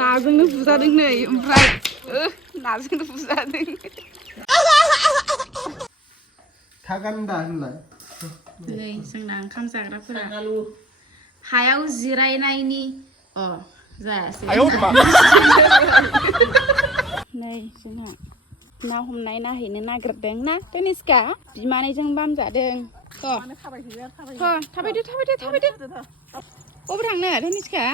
नाजोंनो बुजादों नै ओमफ्राय नाजोंनो बुजादों थागान्दा होनलाय नै जोंना ओंखाम जाग्राफोरा हायाव जिरायनायनि जायासै नै जोंहा ना हमनाय नायहैनो नागिरदों ना तनिष्का बिमानैजों बामजादों थाबायदो अबाव थांनो तनिष्का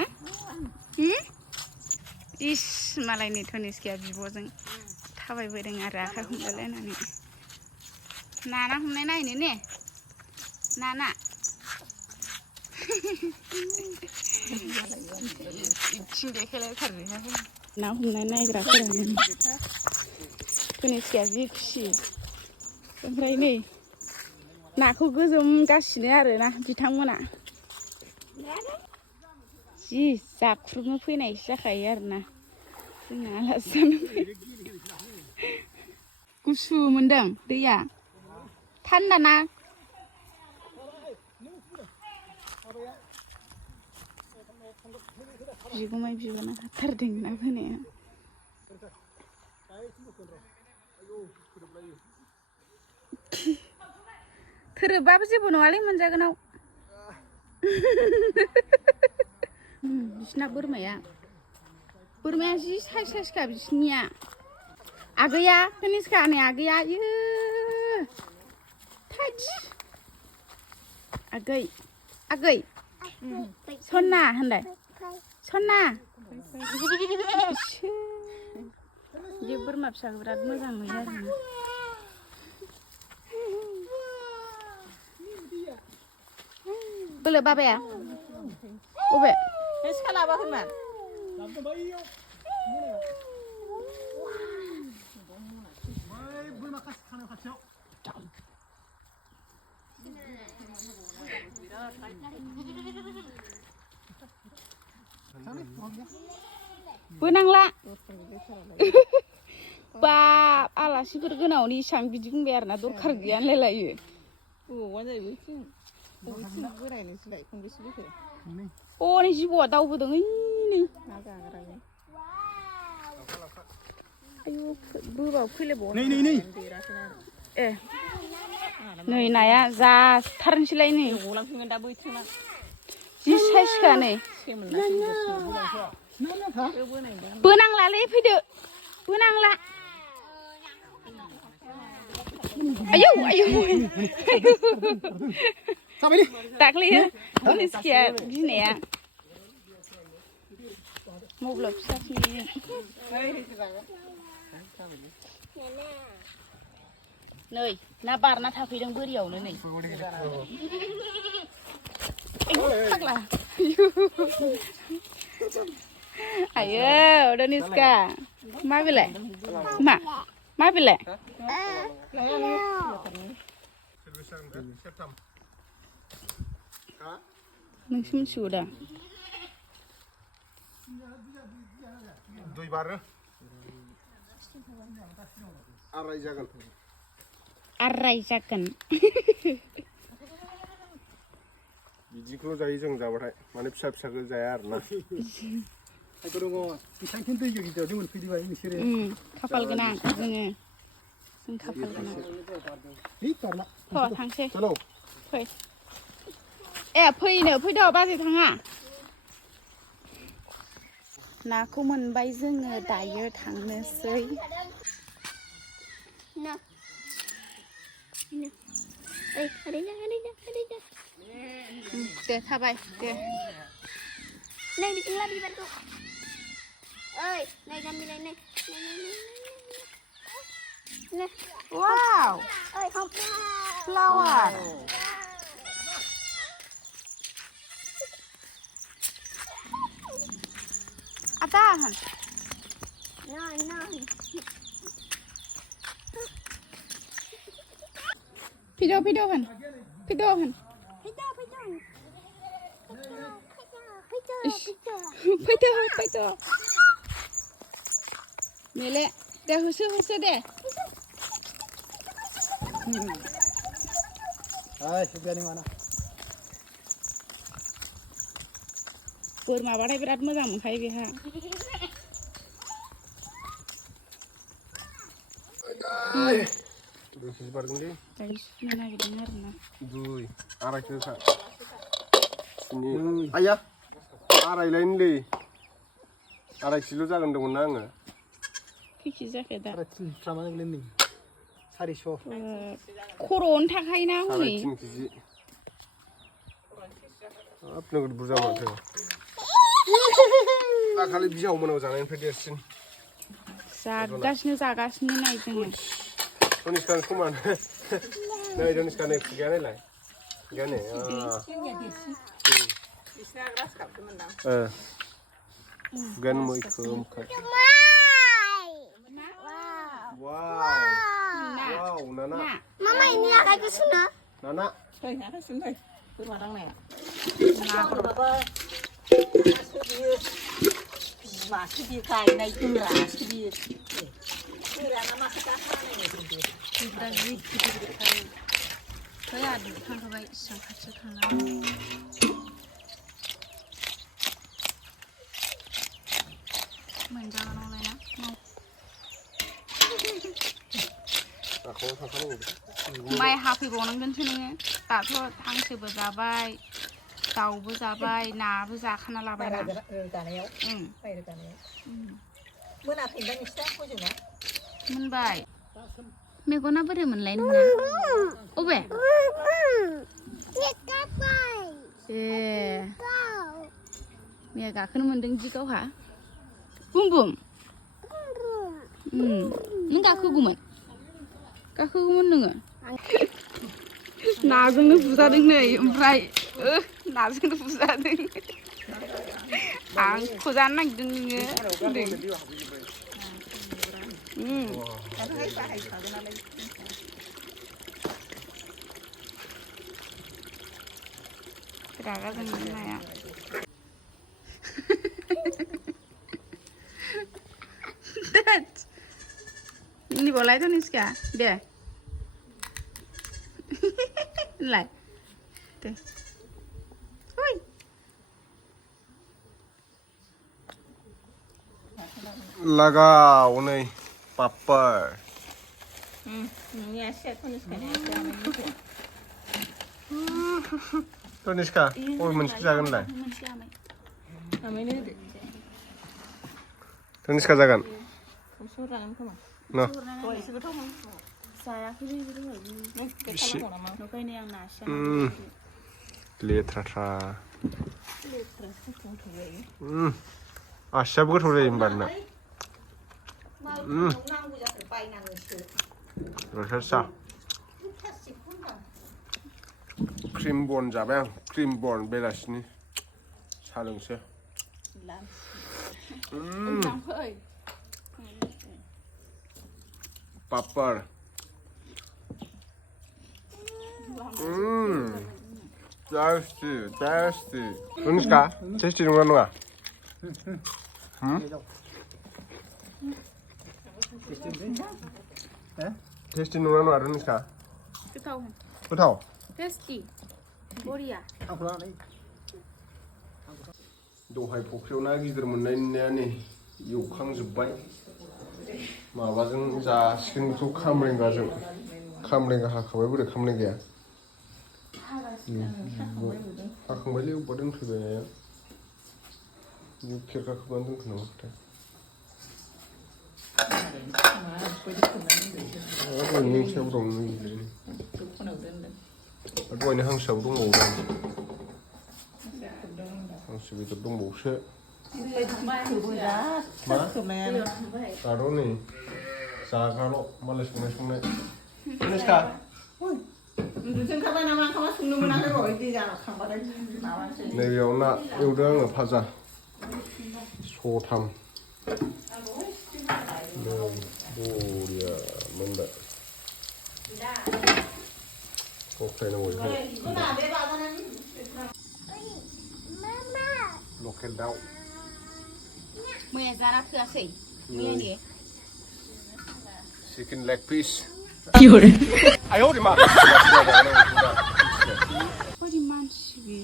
इस मालायनि तनिष्काया बिब'जों थाबायबोदों आरो आखाइ हमलायलायनानै ना हमनाय नायनो ने ना इथिं देखायलायथारो ना हमनाय नायग्राफोरानो तनिष्काया जि खुसि ओमफ्राय नै नाखौ गोजोमगासिनो आरोना बिथांमोना जि जाख्रुबनो फैनायसो जाखायो आरोना जोंना आलासि जानो फैयो गुसु मोनदों दैया थान्दा ना बिगुमै बिबोनां हाथारदों ना होनाया थोरोबबाबो जेबो नङालै मोनजागोनाव बिसिना बोरमाया जि साइसखा बिसिनिया आगैया तनिष्का नै आगैया इयो थाइस आगै सना होनलाय सना बे बोरमा फिसाखौ बिराद मोजां नुयो आरो बोलो बाबाया अबे सिखा लाबोआखैमोन बोनांला बाब आलासिफोर गोनांआवनो इसां बिदि बुंबाय आरोना दरखार गैया होनलायलायो नै जिबौआ दावबोदों नै आयु बोबाबो फैलायबावा ए नै नाया जाथारनोसैलाय नै जि साइसखा नै बोनांलालै फैदो बोनांला आयौ दाख्लैयो तनिष्काया गिनाया मबेला फिसासोनि नै ना बारना थाफैदों बोरियावनो नै फाग्ला आयो तनिष्का मा बेलाय मा बेलाय नोंसो मिथिगौ दा आराय जागोन बिदिखौल' जायो जों जाबाथाय माने फिसाखौ जाया आरोना खाफाल गोनां जोङो जों खाफाल गोनां थांसै फै फैदो बाजै थाङा नाखौ मोनबाय जोङो दायो थांनोसै दे थाबाय दे नै बिदिला बिबारखौ नै गामिलाय नै वाव फ्लावार आता हन Pido hon. Pido. Mele, dah husu deh. Hai, sudah di mana? Boरमा बाथाय बिराद मोजां मोनखायो बेहा 2 kg बारगोन दे दायो सुनो नागिरदों आरोना 2 2.5 kg खा सुनि आया आरायलायनोलै 2.5 kg जागोन दंमोन ना आङो खैखि जाखो दा 400 खर'आवनो थाखायोना हनै 3 kg हाब नोगोद बुरजा माथो दाखालि बिहाव मोनाव जानायनिफ्राय देरसिन जागासिनो नाय जोङो Toniska समान नै Toniska नै खुगाया नायलाय खुगाया नै खुगायानो मैखोम वाव नाना Mama ini agak kesana. नाना बोरमा दांनाया बिमासो बे गायनाय गोरासो बे गोराना माखौ दा हानाय थांखाबाय इसिबां खाथियाव थांनानै मोनजागोन माइ हाफैबावनांगोनसो नोङो दाथ' हांसोबो जाबाय दाउबो जाबाय नाबो जाखाना लाबाय ना रोगानायाव माइ रोगानायाव मोनाखैदां नोंसिना हजोंना मोनबाय मेगना बोरै मोनलाय नोंना अबे ए मैया गाखोनो मोनदों दि गावहा बुम बुम नों गाखोगौमोन नोङो नाजोंनो बुजादों नै ओमफ्राय नाजोंनो बुजादों आंखौ जानो नागिरदों नोङो रागा जोंनो नाया ini boleh tuh Niska deh lại deh oi लगाओ नै पापर Toniska बबे मोनसे जागोनलाय Toniska जागोन No. Letra. Asyap gue udah imbarna. Rasa. Cream bone Jabai, cream bone belas ni. Salung sih. Paper. Tasty. Toniska, tasty nunga nunga. Tasty nunga nunga Toniska. Betul. tasty Boria दहाय फुख्रियाव ना गिदिर मोननाया नै एवखांजोब्बाय माबाजों जासिगोन बेखौ खामरेंगा हाखाबाय बोरै खामरेंगाया हाखांबायलै अबेबा दोनफैबाय नाया बे खेरखा खोबनानै दोनखोनामा खोथाय नोंसायाव दं दहायनो हांसोआबो दंबावो हांसो बेदर दंबावोसो मा? दाथ' नै जाग्राल' मालाय संनाय Toniska नैबेयाव ना एवदों आङो भाजा सथाम बरिया मोनबाय सख्लायनांगौ लकेल दाउ मैया जाना थोआसै मैयानि chicken leg piece 有人 哎呦我的妈 What mansi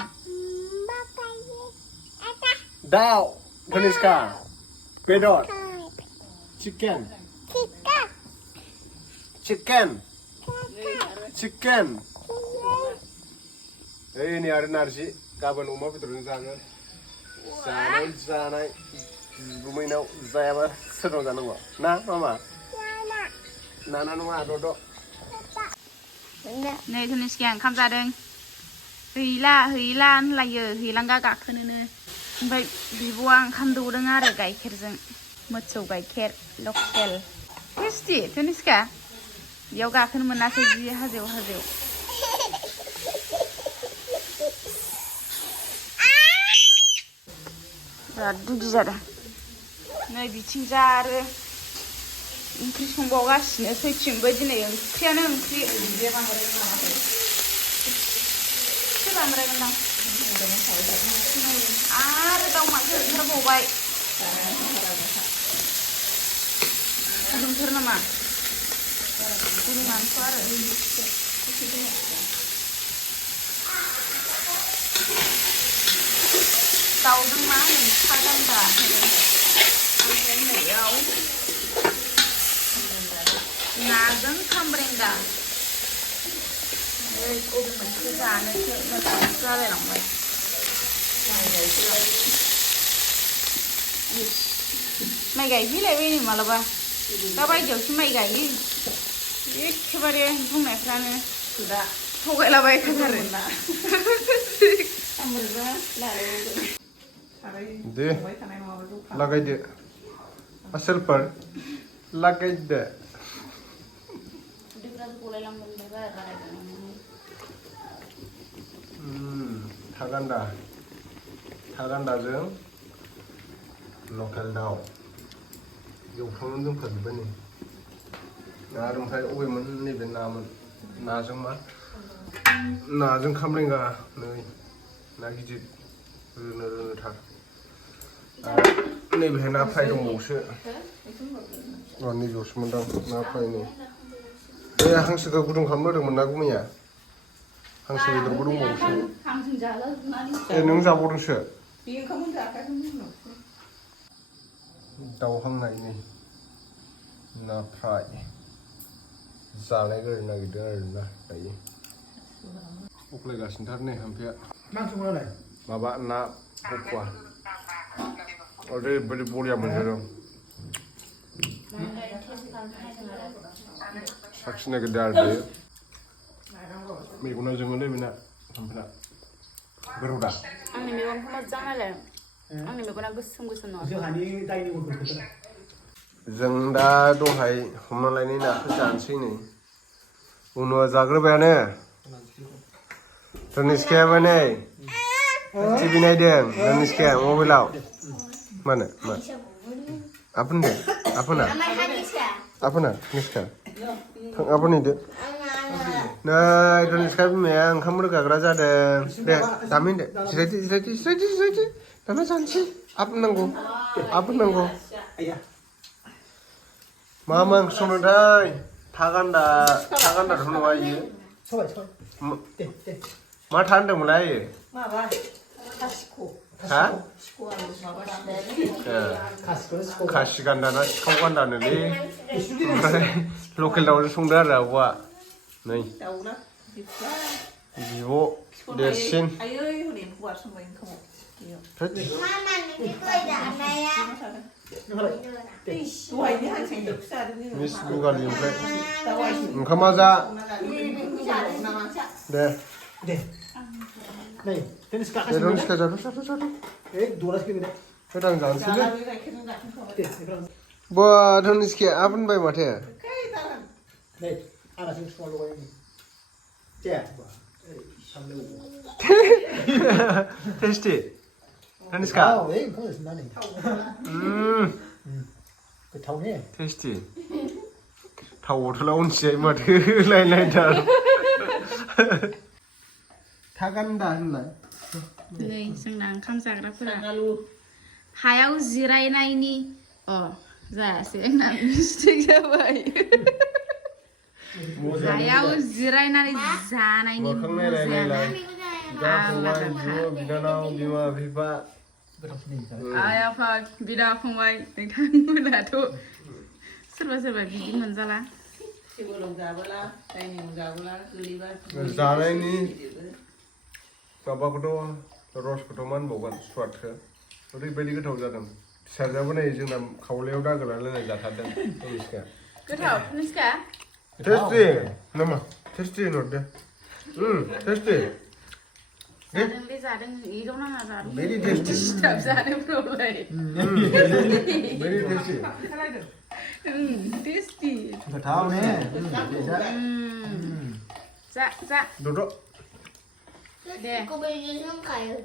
दाउ Toniska बेदर chicken chicken chicken ini ada narji gaban अमा बेदरजों जागोन जानाय गुमैनाव जायाबा सोरनाव जानांगौ ना मामा नाना नङा दद' नै धनुषिया ओंखाम जादों हैला होनलायो हैलांगा गाखोनोनो ओमफ्राय बिब'आ ओंखाम दौदों आरो गाइखेरजों मोसौ गाइखेर लकेल टेस्टि धनुषिया बेयाव गाखोनो मोनासै जि हाजोआव बिराद दुगि जादों नै बिथिंजा आरो ओंख्रि संबावगासिनो सैथिंबो दिनै ओंख्रियानो ओंख्रि बांद्रायगोनदां आरो दाउ माथो ओंखारबावबाय गुदुंफोर नामा गुदुङानोथ' आरो दाउजों मा होनो फाजान्दा ओमफ्राय नैयाव नाजों खामब्रेंगा अबे मोनसे जानोसो मोजां जालायलांबाय माइ गायफैलायबाय नै मालाबा दा बायदियावसो माइ गायो एखेबारे बुंनायफ्रानो थगायलाबायखाथारो दे लागायदो आसोलफोर लागायदो थागान्दाजों लकेल दाउ एवफ्रामनानै दोनफाजोब्बाय नै आरो ओमफ्राय अबेमोन नैबे नामोन नाजों मा नाजों खामब्रेंगा नै ना गिदिर रोनो-रोनोथार आरो नैबेहाय ना फ्राय दंबावोसो नैबेयावसो मोनदां ना फ्राय नै बे हांसोखौ गुदुं खालामनो होदोंमोन ना गुमैया हांसो बेदरबो दंबावोसो नों जाबावदोंसो दाउ हांनाय नै ना फ्राय जालायग्रोनो नागिरदों आरोना दायो अख्लायगासिनोथार नै हाम्फेया माबा ना बखुवा ओरैबायदि बरिया मोनजादों साखिनो नागिरदों आरो दायो मेगना जोङोलै बेना हाम्फेना गोथाव दा आंनि मेगनखौ मोजां नायलाय आंनि मेगना गोसोम नङा जों दा दहाय हमना लायनाय नाखौ जानोसै नै उनुआ जाग्रोबायानो धनुषियाबो नै टिभि नायदों धनुषिया मबाइलाव मानो मा आफोन दे आफोना धनुषिया आफोन दे नै धनुषिया बिमाया ओंखाम रोगाग्रा जादों दे दामिन दे जिरायदो दाना जानोसै आफोन नांगौ मा ओंख्रि संदोंथाय थागान्दाथ' नङा इयो मा था होनदोंमोनलाय इयो हा खासि गान्दा ना सिखाव गान्दानोलै ओमफ्राय लकेल दाउजों संदों आरो आब'आ नै बिब' देरसिन मिस बुगालि ओमफ्राय ओंखामा जा दे धनुषिया जादो आं जानोसैलै बा धनुषिया आफोनबाय माथो टेस्टि धनुषिया टेस्टि थाव बथला उनथिजाय माथो लायलायथार थागान्दा होनलाय नै जोंना ओंखाम जाग्राफोरा हायाव जिरायनायनि जायासै आंना मिस्टेक जाबाय हायाव जिरायनानै जानायनि बिनानाव बिमा बिफा आइ आफा बिदा फंबाय नोंथांमोनाथ' सोरबा बिदि मोनजाला जानायनि माबाखौथ' रसखौथ' मा होनबावगोन स्वादखौ ओरैबायदि गोथाव जादों फिसाजोआबो नै जोंना खावलायाव दागो लालायनाय जाथारदों मिथिखा गोथाव मिथिखा टेस्टि नामा टेस्टि होनहरदो टेस्टि जादोंलै जादों इराव नाङा जादों भेरि टेस्टि सिथाब जानोफ्रावलाय भेरि टेस्टि टेस्टि गोथाव ने जा दद' दे Kebaikan kayu.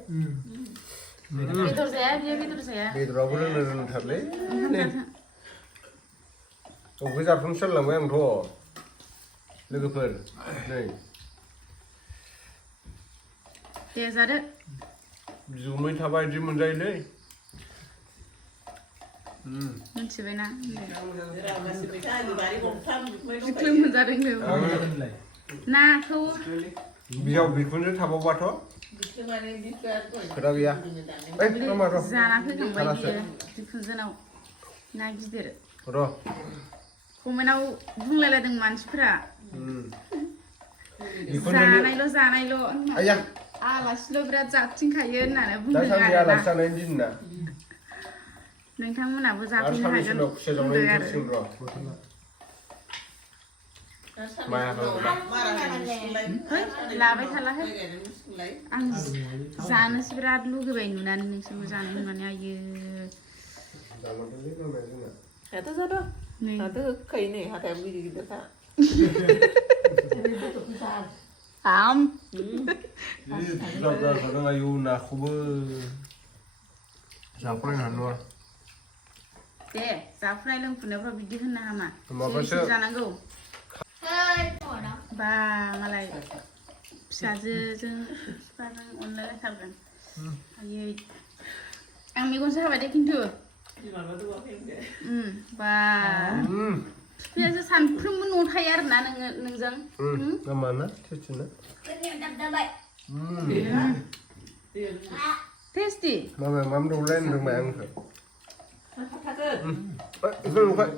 बेदर जाया बियो बेदर जाया बेदरावबो रोंथारलै नै अबे जाथ'नो सानलांबाय आंथ' लोगोफोर नै दे जादो जुमै थाबा बिदि मोनजायोलै मिथिबायना Bikin बिख्लोम मोनजादों नाखौ बियाव बिखुनजो थाबावबाथ' खोथा गैया ओइ मामा र' जाना फैखांबाय बियो बिखुनजोनाव ना गिदिर र' कमेन्टआव बुंलायलायदों मानसिफोरा बिखुनजोनि जानायल' आया आलासिल' बिराद जाबथिंखायो होननानै बुंदों दासान्दि आरोना आलासि जानायनि दिन ना नोंथांमोनाबो आरो जाफैनो साननैसो हागोन उनाव खुसिया जावनायनि बुंदों आरो जोबसिगोन र' माया लाबाय थालाहाय आं जानोसो बिराद लुगैबाय नुनानै नोंसोरबो जानो होननानै आयो नै आम बुरजा जादों आयु नाखौबो जाफायनो हानाय नङा दे जाफुनाय लोंफुनायफ्राव बिदि होननो हामा माबासो जानांगौ Hei, mana? बा मालाय फिसाजोजों बिफाजों अनलायलायथारगोन आयै आं मेगनसो हाबाय दे खिन्थु बा बिफायासो सानफ्रोमबो न'आव थायो आरोना नोंजों माना टेस्टि ना Ini udah dapat. टेस्टि मामा माम दौलायनो रोंबाय आंखौ इखौ लुखाय